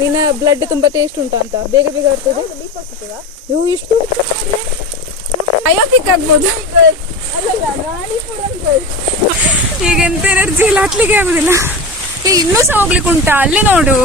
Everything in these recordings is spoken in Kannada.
ನಿನ್ನ ಬ್ಲಡ್ ತುಂಬಾ ಟೇಸ್ಟ್ ಉಂಟು ಅಂತ ಬೇಗ ಬೇಗ ಬರ್ತದೆ. ನೀವು ಇಷ್ಟು ಅಯೋಪಿಕ್ ಆಗ್ಬೋದು. ಈಗ ಎಂತ ಎನರ್ಜಿ ಇಲ್ಲ, ಹತ್ಲಿಕ್ಕೆ ಆಗುದಿಲ್ಲ. ಇನ್ನೂ ಸಹ ಹೋಗ್ಲಿಕ್ಕೆ ಉಂಟಾ? ಅಲ್ಲಿ ನೋಡು.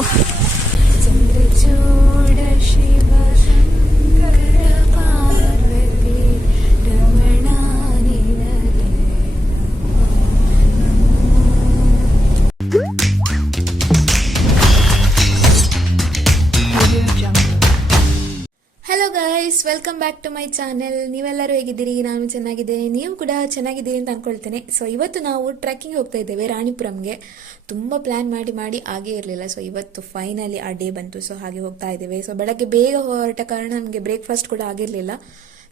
Hello guys, welcome back to my channel. ನೀವೆಲ್ಲರೂ ಹೇಗಿದ್ದೀರಿ? ನಾನು ಚೆನ್ನಾಗಿದ್ದೇನೆ, ನೀವು ಕೂಡ ಚೆನ್ನಾಗಿದ್ದೀರಿ ಅಂತ ಅನ್ಕೊಳ್ತೇನೆ. ಸೊ ಇವತ್ತು ನಾವು ಟ್ರೆಕ್ಕಿಂಗ್ ಹೋಗ್ತಾ ಇದ್ದೇವೆ ರಾಣಿಪುರಂಗೆ. ತುಂಬ ಪ್ಲ್ಯಾನ್ ಮಾಡಿ ಆಗೇ ಇರಲಿಲ್ಲ. ಸೊ ಇವತ್ತು ಫೈನಲಿ ಆ ಡೇ ಬಂತು. ಸೊ ಹಾಗೆ ಹೋಗ್ತಾ ಇದ್ದೇವೆ. ಸೊ ಬೆಳಗ್ಗೆ ಬೇಗ ಹೊರಟ ಕಾರಣ ನಮಗೆ ಬ್ರೇಕ್ಫಾಸ್ಟ್ ಕೂಡ ಆಗಿರಲಿಲ್ಲ.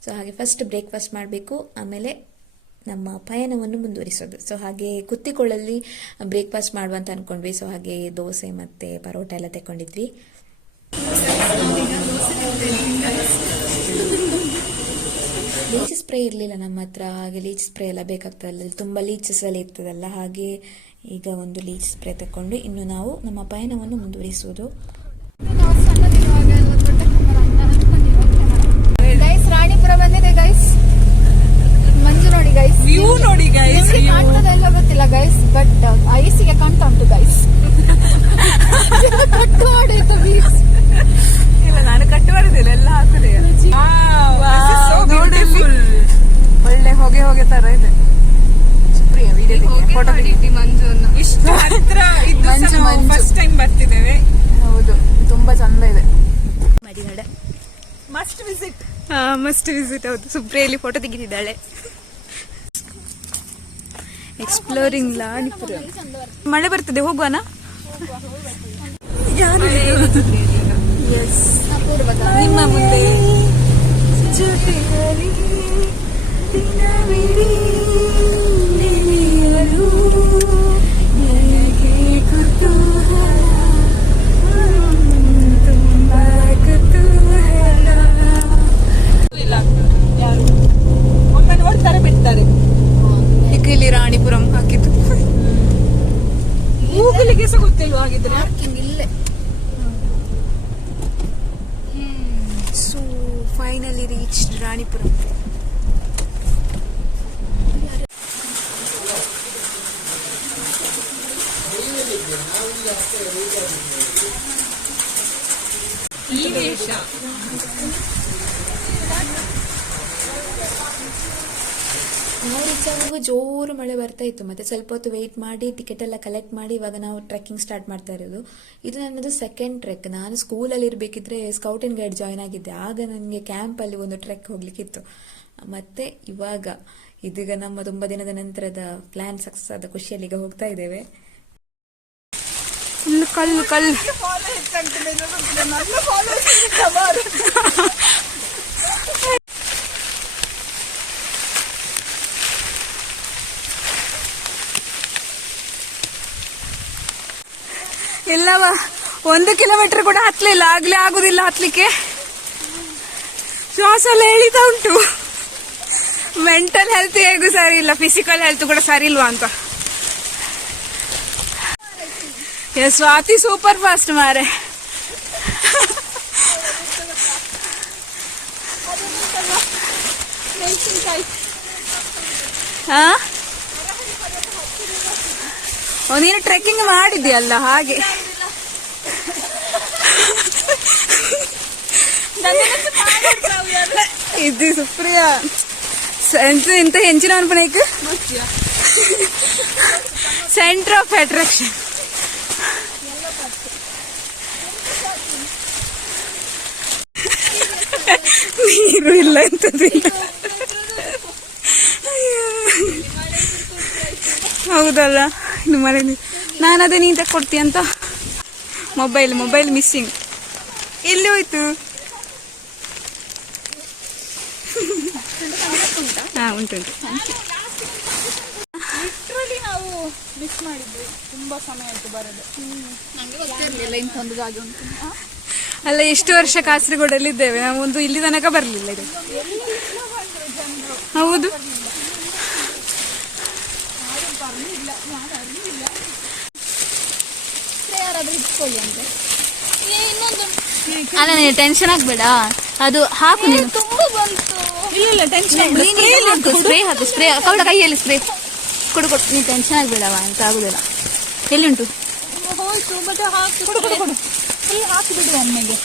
ಸೊ ಹಾಗೆ ಫಸ್ಟ್ ಬ್ರೇಕ್ಫಾಸ್ಟ್ ಮಾಡಬೇಕು, ಆಮೇಲೆ ನಮ್ಮ ಪಯಣವನ್ನು ಮುಂದುವರಿಸೋದು. ಸೊ ಹಾಗೆ ಕುತ್ತಿಕೊಳ್ಳಲ್ಲಿ ಬ್ರೇಕ್ಫಾಸ್ಟ್ ಮಾಡುವಂತ ಅನ್ಕೊಂಡ್ವಿ. ಸೊ ಹಾಗೆ ದೋಸೆ ಮತ್ತು ಪರೋಟ ಎಲ್ಲ ತೆಕ್ಕೊಂಡಿದ್ವಿ. ಲೀಚ್ ಸ್ಪ್ರೇ ಇರಲಿಲ್ಲ ನಮ್ಮ ಹತ್ರ. ಹಾಗೆ ಲೀಚ್ ಸ್ಪ್ರೇ ಎಲ್ಲ ಬೇಕಾಗ್ತದಲ್ಲ, ತುಂಬ ಲೀಚಸ್ ಎಲ್ಲ ಇರ್ತದಲ್ಲ. ಹಾಗೆ ಈಗ ಒಂದು ಲೀಚ್ ಸ್ಪ್ರೇ ತಗೊಂಡು ಇನ್ನು ನಾವು ನಮ್ಮ ಪಯಣವನ್ನು ಮುಂದುವರಿಸುವುದು. ರಾಣಿಪುರ ಬಂದಿದೆ ಗೈಸ್. ಮಂಜು ನೋಡಿ ಗೈಸ್, ವ್ಯೂ ನೋಡಿ ಗೈಸ್. ಕಾಣ್ತದ ಎಲ್ಲ ಗೊತ್ತಿಲ್ಲ ಗೈಸ್, ಬಟ್ ಐಸಿಗೆ ಕಾಣ್ತಾ ಉಂಟು ಗೈಸ್. ಕಟ್ಟು ಮಾಡಿತ್ತು ಬೀಚ್. ಇಲ್ಲ, ನಾನು ಕಟ್ಟು ಮಾಡಿದಿಲ್ಲ, ಎಲ್ಲ ಹಾಕುದೇ. ಒಳ್ಳೆ ಹೊಗೆ ಹೊಗೆ ತರ ಇದೆ. ಸುಪ್ರಿಯ ಫೋಟೋ ತೆಗಿತಿ. ಮಂಜುವನ್ನು ಇಷ್ಟು ಹತ್ರ ಫಸ್ಟ್ ಟೈಮ್ ಬರ್ತಿದ್ದೇವೆ. ಹೌದು, ತುಂಬಾ ಚಂದ ಇದೆ. ಮಡಿಗಡೆ ಮಸ್ಟ್ ವಿಸಿಟ್. Must visit. ಹೌದು, ಸುಪ್ರಿಯಲ್ಲಿ ಫೋಟೋ ತೆಗಿತಿದ್ದಾಳೆ. ಎಕ್ಸ್ಪ್ಲೋರಿಂಗ್ ರಾಣಿಪುರ. ಮಳೆ ಬರ್ತದೆ, ಹೋಗುವನಾ? ನಿಮ್ಮ ಮುಂದೆ ನೋಡ್ತಾರೆ, ಬಿಡ್ತಾರೆ. ಇಲ್ಲಿ ರಾಣಿಪುರಂ ಹಾಕಿದ್ದು ಗೂಗಲ್ಗೆ ಸಹ ಗೊತ್ತಿಲ್ವ ಹಾಗಿದ್ರೆ. ಇಲ್ಲೇ. So finally reach Ranipuram. ಈ ವೇಷ ನಾವು ರೀಚ್ ಆಗುವಾಗ ಜೋರು ಮಳೆ ಬರ್ತಾ ಇತ್ತು. ಮತ್ತೆ ಸ್ವಲ್ಪ ಹೊತ್ತು ವೆಯ್ಟ್ ಮಾಡಿ ಟಿಕೆಟ್ ಎಲ್ಲ ಕಲೆಕ್ಟ್ ಮಾಡಿ ಇವಾಗ ನಾವು ಟ್ರೆಕ್ಕಿಂಗ್ ಸ್ಟಾರ್ಟ್ ಮಾಡ್ತಾ ಇರೋದು. ಇದು ನನ್ನದು ಸೆಕೆಂಡ್ ಟ್ರೆಕ್. ನಾನು ಸ್ಕೂಲಲ್ಲಿ ಇರಬೇಕಿದ್ರೆ ಸ್ಕೌಟ್ ಅಂಡ್ ಗೈಡ್ ಜಾಯ್ನ್ ಆಗಿದ್ದೆ. ಆಗ ನನಗೆ ಕ್ಯಾಂಪಲ್ಲಿ ಒಂದು ಟ್ರೆಕ್ ಹೋಗ್ಲಿಕ್ಕಿತ್ತು. ಮತ್ತೆ ಇವಾಗ ಇದೀಗ ನಮ್ಮ ತುಂಬ ದಿನದ ನಂತರದ ಪ್ಲಾನ್ ಸಕ್ಸಸ್ ಆದ ಖುಷಿಯಲ್ಲಿ ಈಗ ಹೋಗ್ತಾ ಇದ್ದೇವೆ. ಕಲ್ಲು ಕಲ್ಲು ಇಲ್ಲವ, 1 ಕಿಲೋಮೀಟರ್ ಕೂಡ ಹತ್ತಲಿಲ್ಲ. ಆಗ್ಲೇ ಆಗುದಿಲ್ಲ ಹತ್ಲಿಕ್ಕೆ. ಶ್ವಾಸ ಎಲ್ಲ ಎಳಿತಾ ಉಂಟು. ಮೆಂಟಲ್ ಹೆಲ್ತ್ ಹೇಗೂ ಸರಿ ಇಲ್ಲ, ಫಿಸಿಕಲ್ ಹೆಲ್ತ್ ಕೂಡ ಸರಿ ಇಲ್ವಾ ಅಂತ. ಸ್ವಾತಿ ಸೂಪರ್ ಫಾಸ್ಟ್ ಮಾರೆ. ನೀನು ಟ್ರೆಕ್ಕಿಂಗ್ ಮಾಡಿದ್ಯಲ್ಲ ಹಾಗೆ. ಇದು ಸುಪ್ರಿಯ ಎಂತ ಹೆಂಚಿನ ಅನ್ಪನೇಕ್ ಸೆಂಟರ್ ಆಫ್ ಅಟ್ರಾಕ್ಷನ್. ನೀರು ಇಲ್ಲ ಎಂತದಿಲ್ಲ. ಹೌದಲ್ಲ, ಇನ್ನು ಮನೆ ನಾನು ಅದೇ ನೀನು ತಕ್ಕೊಡ್ತೀಯ ಅಂತ. Mobile missing. ಎಲ್ಲಿ ಹೋಯ್ತು? ಹಾ, ಉಂಟು. ನಾವು ಮಿಸ್ ಮಾಡಿದ್ವಿ, ತುಂಬಾ ಸಮಯ ಆಯ್ತು ಬರೋದು. ನಂಗೆ ಗೊತ್ತಿರಲಿಲ್ಲ ಇಂಥೊಂದು ಜಾಗ ಉಂಟು. ಅಲ್ಲ, ಎಷ್ಟು ವರ್ಷ ಕಾಸರಗೋಡಲ್ಲಿ ಇದ್ದೇವೆ ನಾವು, ಒಂದು ಇಲ್ಲಿ ತನಕ ಬರಲಿಲ್ಲ ಇದು. ಹೌದು, ಯಾರಾದ್ರೂ ಇಟ್ಕೊಳ್ಳಿ ಅಂದ್ರೆ ಅಲ್ಲ ನೀನು ಟೆನ್ಷನ್ ಆಗ್ಬೇಡ, ಅದು ಹಾಕು ನೀನು. ತುಂಬಾ ಬಂತು. ಇಲ್ಲ ಟೆನ್ಷನ್ ಸ್ಪ್ರೇ ಹಾಕು, ಸ್ಪ್ರೇ ಕವಡ ಕೈಯಲ್ಲಿ ಸ್ಪ್ರೇ ಕೊಡು ಕೊಡು. ನೀನು ಟೆನ್ಷನ್ ಆಗ್ಬೇಡವ, ಅಂತ ಆಗುದಿಲ್ಲ. ಎಲ್ಲಿ ಉಂಟು? ಹೋಯ್ತು ಮತ್ತೆ ಹಾಕಿ ಕೊಡು ಕೊಡು ಕೊಡು. ಫುಲ್ ಹಾಕಿ ಬಿಡು ಒಮ್ಮೆಗೆ.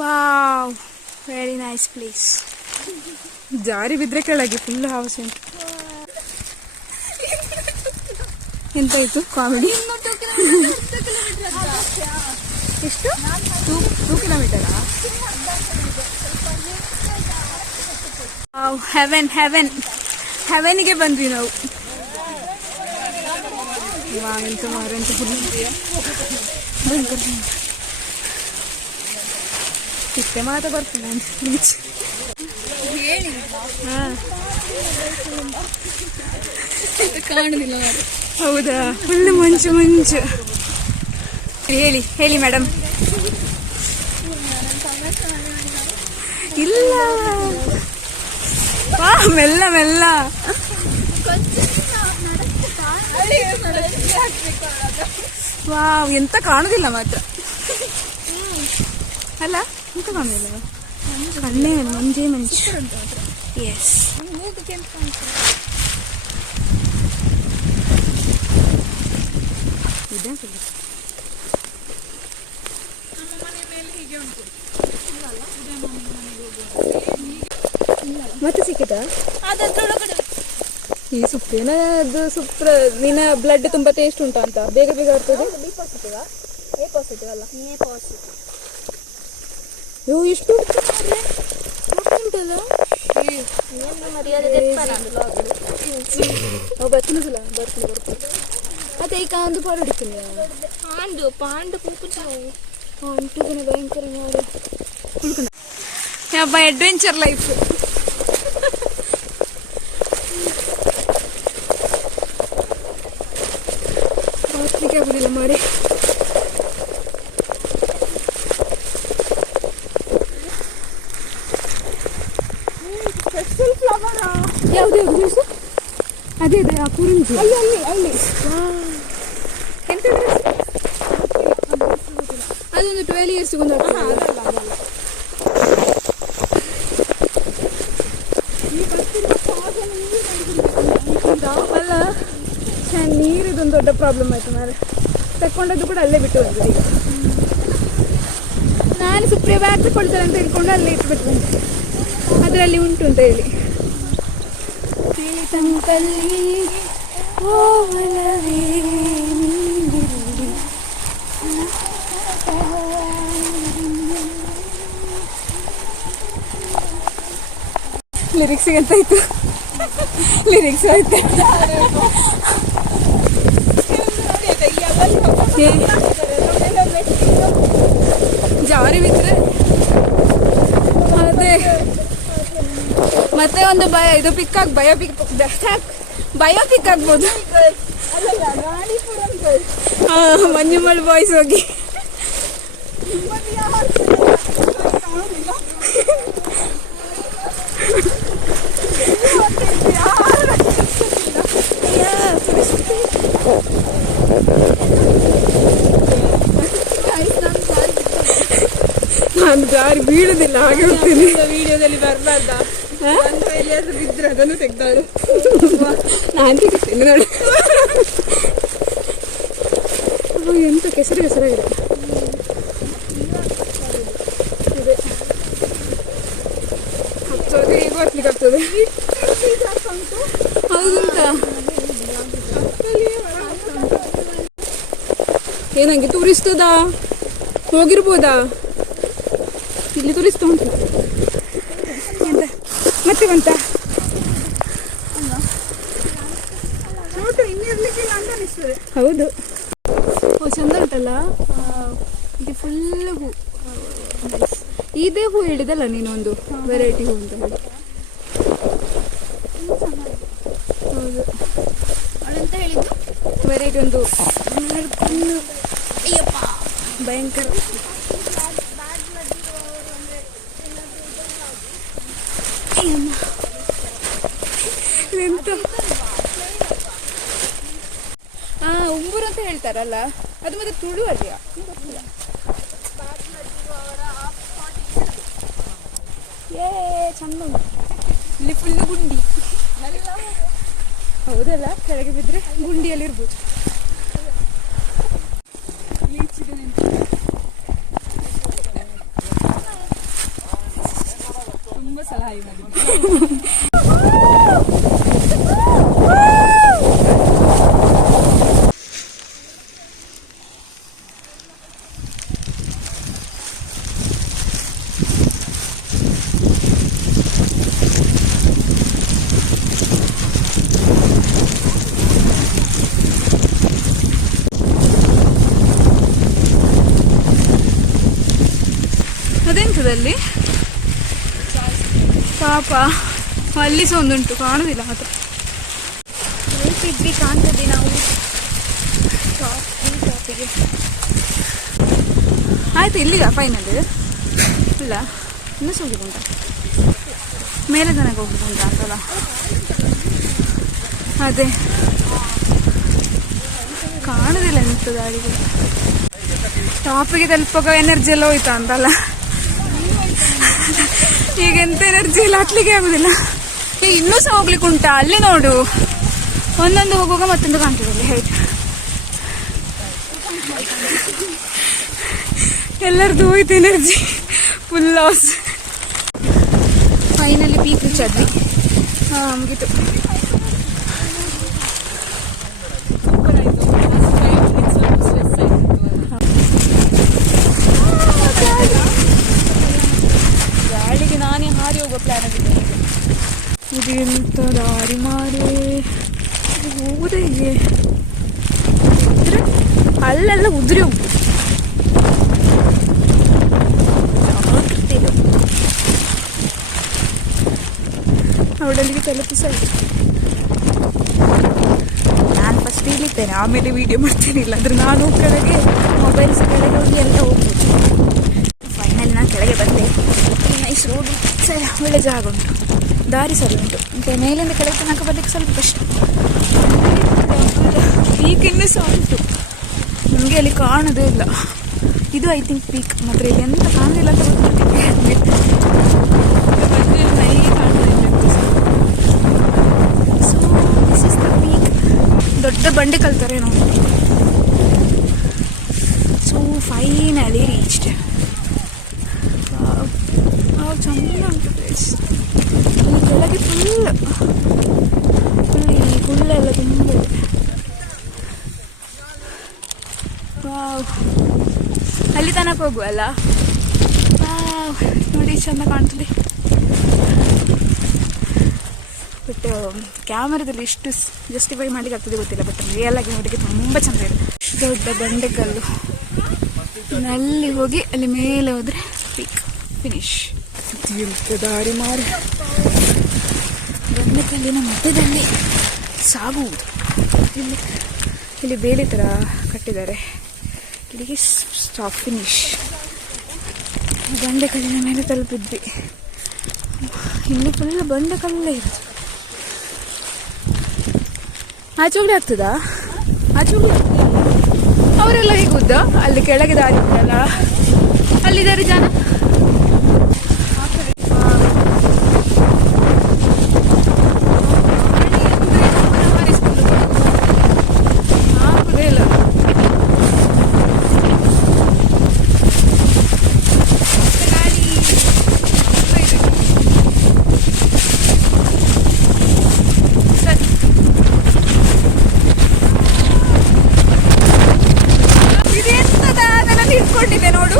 Wow, very nice place. ಜಾರಿ ಬಿದ್ರೆ ಕೆಳಗೆ ಫುಲ್ ಹೌಸ್ ಉಂಟು. ಎಂತಾಯ್ತು ಕಾಮಿಡಿ? ಎಷ್ಟು? 2 ಕಿಲೋಮೀಟರಾ? ಹೆವೆನ್ ಹೆವೆನ್ ಹೆವೆನ್ಗೆ ಬಂದ್ವಿ ನಾವು. ಎಂತ ಮಾರಂತ ಇಷ್ಟೇ ಮಾತ ಬರ್ತದೆ ಹೇಳಿ. ಕಾಣುದಿಲ್ಲ. ಹೌದಾ, ಫುಲ್ ಮಂಚು ಮಂಚು. ಹೇಳಿ ಹೇಳಿ ಮೇಡಮ್. ಇಲ್ಲ ಮೆಲ್ಲ ಮೆಲ್ಲ. ವಾವ್, ಎಂತ ಕಾಣುದಿಲ್ಲ ಮಾತ್ರ ಅಲ್ಲ, ಎಂತ ಕಾಣುದಿಲ್ಲ. ಕಣ್ಣೇ ಮಂಜೇ ಮಂಚು. ಎಸ್, ಮತ್ತೆ ಸಿಕ್ಕಿತಾ? ಈ ಸುಪ್ರೇನದು ಸುಪ್ರ ನಿನ್ನ ಬ್ಲಡ್ ತುಂಬಾ ಟೇಸ್ಟ್ ಉಂಟಾ ಅಂತ ಬೇಗ ಬೇಗ ಬರ್ತದೆ. ಎಷ್ಟು ಉಂಟಲ್ಲ. ಅದೇ ಈಗ ಒಂದು ಫಾರ್ ಹಿಡಿತೀನಿ. ಭಯಂಕರ ಹಬ್ಬ, ಅಡ್ವೆಂಚರ್ ಲೈಫ್. ಆಗುದಿಲ್ಲ ಮಾಡಿ. ಯಾವ್ದು ಜ್ಯೂಸು? ಅದೇ ಅದೇ ಆ ಕುರಿಂಜಿ ಅಲ್ಲಿ ಎಂತ ಅದೊಂದು 12 years ಒಂದು ಅಲ್ಲ. ನೀರಿದೊಂದು ದೊಡ್ಡ ಪ್ರಾಬ್ಲಮ್ ಆಯ್ತು ಮಾರೆ. ತಕೊಂಡದ್ದು ಕೂಡ ಅಲ್ಲೇ ಬಿಟ್ಟು ಬಂದು. ಈಗ ನಾನು ಸುಪ್ರಿಯ ಬ್ಯಾಗ್ ತಗೊಳ್ತಾರೆ ಅಂತ ಹೇಳ್ಕೊಂಡು ಅಲ್ಲೇ ಇಟ್ಬಿಟ್ಟು ಬಂದೆ. ಅದರಲ್ಲಿ ಉಂಟು ಅಂತ ಹೇಳಿ. ತಂಪಲ್ಲಿ ಲಿರಿಕ್ಸಿಗೆ ಅಂತ ಆಯ್ತು. ಲಿರಿಕ್ಸ್ ಆಯ್ತು. ಜಾರಿ ಬಿದ್ರೆ ಅದೇ ಮತ್ತೆ ಒಂದು ಇದು ಪಿಕ್ ಆಗಿ ಬಯೋಪಿಕ್ ಆಗ್ಬೋದು. ಮಂಜುಮಲ್ ಬಾಯ್ಸ್ ಹೋಗಿ ನಾನು ಜಾರಿ ಬೀಳುದಿಲ್ಲ, ಹಾಗೆ ಹೋಗ್ತೀನಿ. ವಿಡಿಯೋದಲ್ಲಿ ಬರಬಾರ್ದ? ಬಿದ್ರೆ ಅದನ್ನು ತೆಗ್ದಾಳು. ನಾನು ತೆಗಿತೀನಿ ನೋಡಿ. ಎಂತ ಕೆಸರು ಕೆಸರಾಗಿದೆ. ಹತ್ತೋದು ಈಗ ಹತ್ಲಿಕ್ಕೆ ಆಗ್ತದೆ. ಹೌದುಂಟ. ಏನಂಗೆ ತೋರಿಸ್ತದಾ? ಹೋಗಿರ್ಬೋದಾ? ಇಲ್ಲಿ ತೋರಿಸ್ತಾ ಉಂಟು. ಮತ್ತೆ ಬಂತ ಹೌದು. ಓ ಚಂದ ಉಂಟಲ್ಲ ಇದು ಫುಲ್ ಹೂ. ಇದೇ ಹೂ ಹೇಳಿದಲ್ಲ ನೀನೊಂದು ವೆರೈಟಿ ಹೂ ಅಂತ ಹೇಳಿ. ಹೌದು, ಅವಳೆಂತ ಹೇಳಿದ್ದು ವೆರೈಟಿ ಒಂದು ಭಯಂಕರ. ಎಂತ ಉಂಬೂರು ಅಂತ ಹೇಳ್ತಾರಲ್ಲ, ಅದು ಮತ್ತೆ ತುಳು ಅಲ್ಲಿಯ ಚಂದ ಉಂಟು. ಇಲ್ಲಿ ಫುಲ್ಲು ಗುಂಡಿ. ಹೌದಲ್ಲ, ಕೆಳಗೆ ಬಿದ್ದರೆ ಗುಂಡಿಯಲ್ಲಿರ್ಬೋದು. ತುಂಬ ಸಲ ಹಾಯಿ ಮಾಡಿದ್ದೆ. ಅದೆಂಥದಲ್ಲಿ ಪಾಪ ಅಲ್ಲಿ ಸಹ ಒಂದುಂಟು, ಕಾಣುದಿಲ್ಲ ಮಾತ್ರ. ಹೇಳ್ತಿದ್ವಿ ಕಾಣ್ತದೆ ನಾವು ಶಾಪಿಗೆ. ಆಯ್ತು, ಇಲ್ಲಿಗ ಫೈನಲ್ ಇಲ್ಲ, ಇನ್ನೂ ಸಹ ಹೋಗುದುಂಟ, ಮೇಲೆ ತನಕ ಹೋಗುದುಂಟ ಅಂತಲ್ಲ. ಅದೇ ಕಾಣುದಿಲ್ಲ ಎಂತ ದಾರಿಗೆ. ಟಾಪಿಗೆ ತಲುಪುವಾಗ ಎನರ್ಜಿ ಎಲ್ಲ ಹೋಯ್ತಾ ಅಂತಲ್ಲ. ಈಗ ಎಂತ ಎನರ್ಜಿ ಇಲ್ಲ, ಹತ್ಲಿಕ್ಕೆ ಆಗುದಿಲ್ಲ. ಇನ್ನೂ ಸಹ ಹೋಗ್ಲಿಕ್ಕೆ ಉಂಟಾ? ಅಲ್ಲಿ ನೋಡು, ಒಂದೊಂದು ಹೋಗುವಾಗ ಮತ್ತೊಂದು ಕಾಣ್ತದೆ. ಹೈಟ್ ಎಲ್ಲರದ್ದು ಹೋಯ್ತು energy, full loss. Finally peak reach ಆದ್ವಿ. ಮುಗೀತು. ಗಾಳಿಗೆ ನಾನೇ ಹಾರಿ ಹೋಗೋ ಪ್ಲಾನ್ ಆಗಿದೆ. ಇದೆಂತ ದಾರಿ ಮಾರೇ, ಹೋಗುದೇ ಹೀಗೆ ಅಲ್ಲೆಲ್ಲ ಉದುರಿ ಹೋಗ್ಬೋದು. ಅವಳಲ್ಲಿಗೆ ತಲುಪಿಸಲ್ಲ. ನಾನು ಫಸ್ಟ್ ಇಲ್ಲಿದ್ದೇನೆ, ಆಮೇಲೆ ವಿಡಿಯೋ ಮಾಡ್ತೇನೆ. ಇಲ್ಲಾಂದ್ರೆ ನಾನು ಕೆಳಗೆ ಮೊಬೈಲ್ಸ್ ಕೆಳಗೆ ಹೋಗಿ ಎಲ್ಲ ಹೋಗ್ಬೋದು. ಫೈನಲ್ ನಾನು ಕೆಳಗೆ ಬಂದೆ. ನೈಸ್ ರೋಡ್, ಸರಿ ಒಳ್ಳೆ ಜಾಗ ಉಂಟು, ದಾರಿ ಸರಿ ಉಂಟು. ಮತ್ತು ಮೇಲಿಂದ ಕೆಳಗೆ ತನಕ ಬರಲಿಕ್ಕೆ ಸ್ವಲ್ಪ ಕಷ್ಟ. ಪೀಕ್ ಇನ್ನೂ ಸಹ ಉಂಟು, ನಮಗೆ ಅಲ್ಲಿ ಕಾಣೋದೇ ಇಲ್ಲ. ಇದು ಐ ಥಿಂಕ್ ಪೀಕ್. ಮಾತ್ರ ಇಲ್ಲಿ ಎಂತ ಕಾಣೋದಿಲ್ಲ ಅಂತ ಗೊತ್ತಿಲ್ಲ. So this is the peak. ದೊಡ್ಡ ಬಂಡೆ ಕಲ್ತಾರೆ ನಾವು. So finally reached. ಚಂದ ಉಂಟು ಪ್ಲೇಸ್. ಇಲ್ಲಿ ಕೆಳಗೆ ಫುಲ್ ಈ ಹುಲ್ಲೆಲ್ಲ ತುಂಬ ಇದೆ. ಅಲ್ಲಿ ತನಕ ಹೋಗುವಲ್ಲ. ನೋಡಿ ಚೆಂದ ಕಾಣ್ತದೆ. ಬಟ್ ಕ್ಯಾಮರಾದಲ್ಲಿ ಎಷ್ಟು ಜಸ್ಟಿಫೈ ಮಾಡ್ಲಿಕ್ಕೆ ಆಗ್ತದೆ ಗೊತ್ತಿಲ್ಲ. ಬಟ್ ರಿಯಲ್ ಆಗಿ ನೋಡಿಗೆ ತುಂಬ ಚೆಂದ ಇದೆ. ದೊಡ್ಡ ಬಂಡೆಕಲ್ಲು. ಅಲ್ಲಿ ಹೋಗಿ ಅಲ್ಲಿ ಮೇಲೆ ಹೋದರೆ ಪೀಕ್ ಫಿನಿಶ್. ದಾರಿ ಮಾರಿ ಬಂಡೆಕಲ್ಲಿನ ಮಧ್ಯದಲ್ಲಿ ಸಾಗುವುದು. ಇಲ್ಲಿ ಬೇಲಿ ಥರ ಕಟ್ಟಿದ್ದಾರೆ. ಇಲ್ಲಿಗೆ ಸ್ಟಾಪ್ ಫಿನಿಶ್. ಬಂಡೆಕಲ್ಲಿನ ಮೇಲೆ ತಲುಪಿದ್ವಿ. ಇನ್ನು ಫುಲ್ ಬಂಡೆಕಲ್ಲೇ ಇದೆ. ಆಚುಗಡೆ ಆಗ್ತದಾ? ಆಚುಗಡೆ ಅವರೆಲ್ಲ ಹೇಗುದ್ದ? ಅಲ್ಲಿ ಕೆಳಗೆ ದಾರಿ ಉಂಟಲ್ಲ, ಅಲ್ಲಿದ್ದಾರೆ ಜನ. ಇಟ್ಕೊಂಡಿದ್ದೆ ನೋಡು.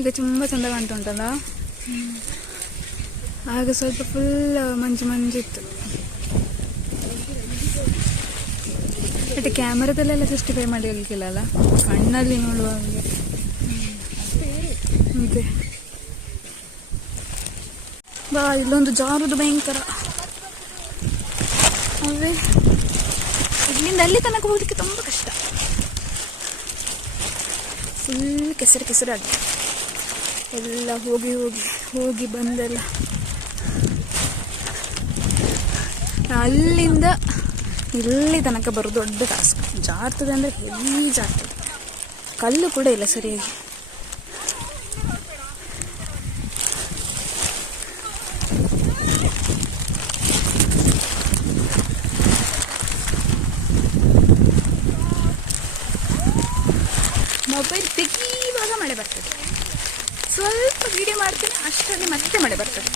ಈಗ ತುಂಬ ಚಂದ ಕಾಣ್ತಾ ಉಂಟಲ್ಲ. ಆಗ ಸ್ವಲ್ಪ ಫುಲ್ ಮಂಜಿತ್ತು. ಬಟ್ ಕ್ಯಾಮರಾದಲ್ಲೆಲ್ಲ ಜಸ್ಟಿಫೈ ಮಾಡಲಿಕ್ಕಿಲ್ಲ ಅಲ್ಲ, ಕಣ್ಣಲ್ಲಿ ನೋಡುವಾಗೆ. ಮತ್ತೆ ಬಾ, ಇಲ್ಲೊಂದು ಜಾರುದು ಭಯಂಕರ. ಅವೇ ಇಲ್ಲಿಂದ ಅಲ್ಲಿ ತನಕ ಹೋಗ್ಲಿಕ್ಕೆ ತುಂಬ ಕಷ್ಟ. ಫುಲ್ ಕೆಸರಾಗಿ ಎಲ್ಲ ಹೋಗಿ ಬಂದೆಲ್ಲ. ಅಲ್ಲಿಂದ ಇಲ್ಲಿ ತನಕ ಬರೋದು ದೊಡ್ಡ ಟಾಸ್ಕ್. ಜಾರ್ತದೆ ಅಂದರೆ ಹೆವಿ ಜಾರ್ತದೆ. ಕಲ್ಲು ಕೂಡ ಇಲ್ಲ ಸರಿಯಾಗಿ. ಮೊಬೈಲ್ ತೆಗೀವಾಗ ಮಳೆ ಬರ್ತದೆ. ಸ್ವಲ್ಪ ವಿಡಿಯೋ ಮಾಡ್ತೀನಿ, ಅಷ್ಟರಲ್ಲಿ ಮತ್ತೆ ಮಳೆ ಬರ್ತದೆ.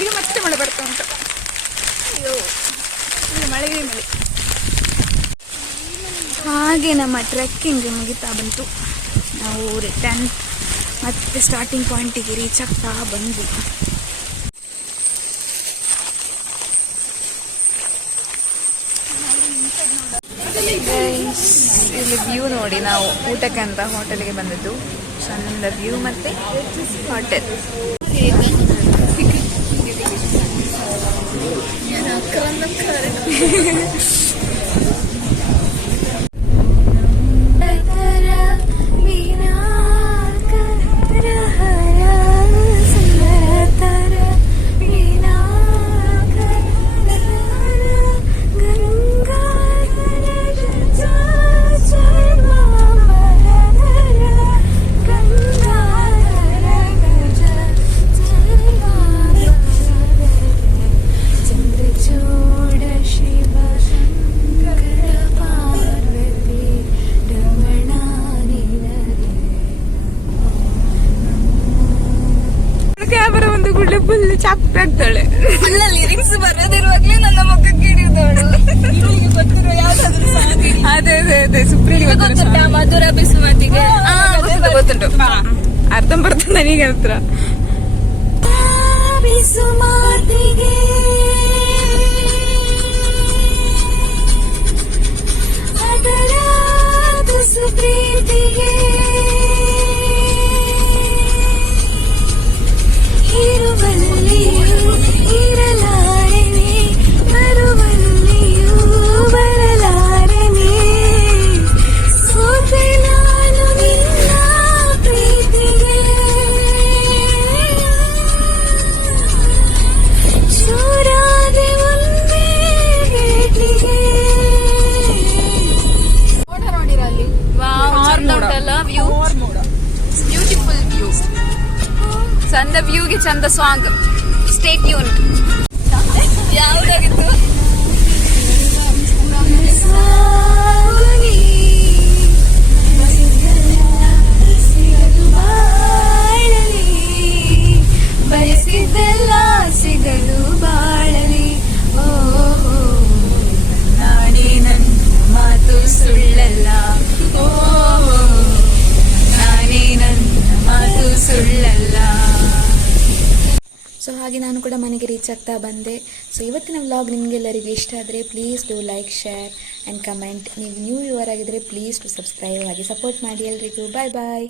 ಈಗ ಮತ್ತೆ ಮಳೆ ಬರ್ತಾ ಉಂಟು. ಅಯ್ಯೋ, ಮಳೆ. ಹಾಗೆ ನಮ್ಮ ಟ್ರೆಕ್ಕಿಂಗ್ ಮುಗಿತಾ ಬಂತು. ನಾವು ರಿಟರ್ನ್ ಮತ್ತೆ ಸ್ಟಾರ್ಟಿಂಗ್ ಪಾಯಿಂಟಿಗೆ ರೀಚ್ ಆಗ್ತಾ ಬಂದ್ವಿ. ಇಲ್ಲಿ ವ್ಯೂ ನೋಡಿ. ನಾವು ಊಟಕ್ಕೆ ಅಂತ ಹೋಟೆಲ್ಗೆ ಬಂದದ್ದು. ಚಂದ ವ್ಯೂ ಮತ್ತೆ ಹೋಟೆಲ್. ಫುಲ್ ಚಾಪ್ಟಾಗ್ತಾಳೆ. ಅಲ್ಲ, ಲಿರಿಕ್ಸ್ ಬರೋದಿರುವಾಗ್ಲೇ ನನ್ನ ಮುಖಕ್ಕೆ ಹಿಡಿದವಳು. ಗೊತ್ತಿರೋ ಯಾವ್ದಾದ್ರು ಅದೇ ಸುಪ್ರೀಂ ಗೊತ್ತುಂಟ ಮಧುರ ಬಿಸುಮತಿಗೆ ಗೊತ್ತುಂಟು. ಅರ್ಧಂಬರ್ಧ ನನಗೆ ಹತ್ರ. ಬಿಸುಮಾತಿಗೆ ಅದರ ತುಸು ಪ್ರೀತಿಗೆ ಇರುವಲ್ಲಿಯೂ ಇರಲಾರೆನೆ, ಬರುವಲ್ಲಿಯೂ ಬರಲಾರೆನೆ. ಸೋತೆ ನಾನು ನಿನ್ನ ಪ್ರೀತಿಗೆ, ಚೂರಾದೆ ಒಂದೇ ಭೇಟಿಗೆ. ನೋಡಿರಲ್ಲಿ ವ್ಯೂ, ಬ್ಯೂಟಿಫುಲ್ ವ್ಯೂ. ಚಂದ ವ್ಯೂಗೆ ಚಂದ ಸಾಂಗ್. Stay tuned. ಯಾವ್ದಾಗಿತ್ತು? ಬಯಸಿದ್ದೆಲ್ಲ ಸಿಗಲು ಬಾಳಲಿ. ಓಹೋ, ನಾನೇ ನನ್ನ ಮಾತು ಸುಳ್ಳಲ್ಲ. ಓಹೋ, ನಾನೇ ನನ್ನ ಮಾತು ಸುಳ್ಳಲ್ಲ. ಸೊ ಹಾಗೆ ನಾನು ಕೂಡ ಮನೆಗೆ ರೀಚ್ ಆಗ್ತಾ ಬಂದೆ. ಸೊ ಇವತ್ತಿನ ವ್ಲಾಗ್ ನಿಮಗೆಲ್ಲರಿಗೂ ಇಷ್ಟ ಆದರೆ please do like, share and comment. ನೀವು ನ್ಯೂ ವ್ಯೂವರ್ ಆಗಿದ್ದರೆ ಪ್ಲೀಸ್ ಟು ಸಬ್ಸ್ಕ್ರೈಬ್ ಆಗಿ ಸಪೋರ್ಟ್ ಮಾಡಿ ಎಲ್ರಿಗೂ. ಬಾಯ್ ಬಾಯ್.